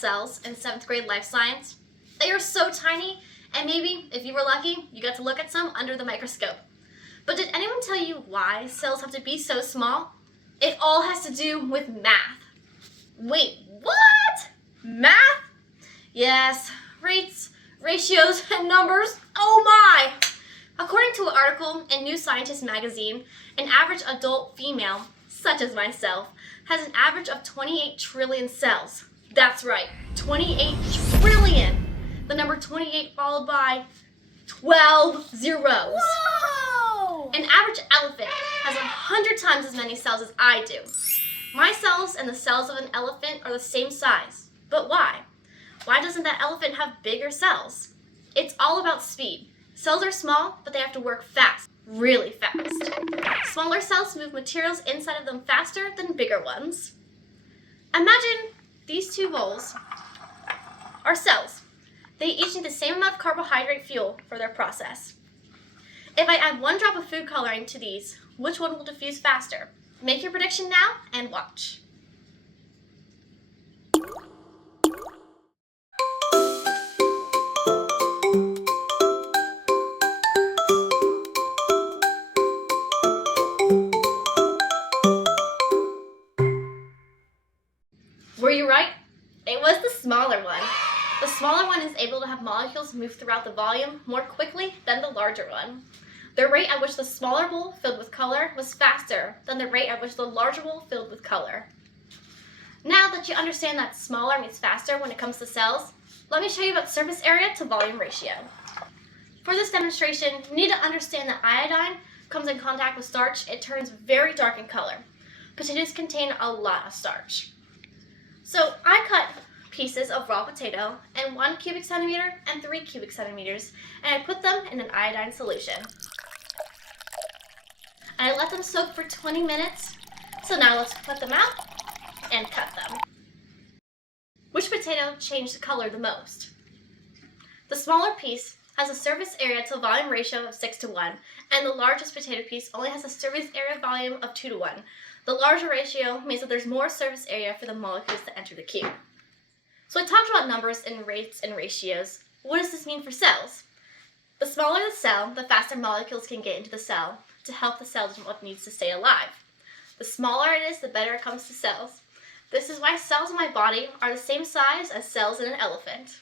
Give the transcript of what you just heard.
cells in 7th grade life science. They are so tiny, and maybe, if you were lucky, you got to look at some under the microscope. But did anyone tell you why cells have to be so small? It all has to do with math. Wait, what? Math? Yes, rates, ratios, and numbers. Oh my! According to an article in New Scientist magazine, an average adult female, such as myself, has an average of 28 trillion cells. That's right, 28 trillion. The number 28 followed by 12 zeros. Whoa! An average elephant has 100 times as many cells as I do. My cells and the cells of an elephant are the same size. But why? Why doesn't that elephant have bigger cells? It's all about speed. Cells are small, but they have to work fast, really fast. Smaller cells move materials inside of them faster than bigger ones. Imagine these two bowls are cells. They each need the same amount of carbohydrate fuel for their process. If I add 1 drop of food coloring to these, which one will diffuse faster? Make your prediction now and watch. Were you right? It was the smaller one. The smaller one is able to have molecules move throughout the volume more quickly than the larger one. The rate at which the smaller bowl filled with color was faster than the rate at which the larger bowl filled with color. Now that you understand that smaller means faster when it comes to cells, let me show you about surface area to volume ratio. For this demonstration, you need to understand that iodine comes in contact with starch, it turns very dark in color. Potatoes contain a lot of starch. So I cut pieces of raw potato in 1 cubic centimeter and 3 cubic centimeters, and I put them in an iodine solution. And I let them soak for 20 minutes. So now let's put them out and cut them. Which potato changed the color the most? The smaller piece has a surface area to volume ratio of 6:1, and the largest potato piece only has a surface area volume of 2:1. The larger ratio means that there's more surface area for the molecules that enter the cube. So I talked about numbers and rates and ratios. What does this mean for cells? The smaller the cell, the faster molecules can get into the cell to help the cell do what needs to stay alive. The smaller it is, the better it comes to cells. This is why cells in my body are the same size as cells in an elephant.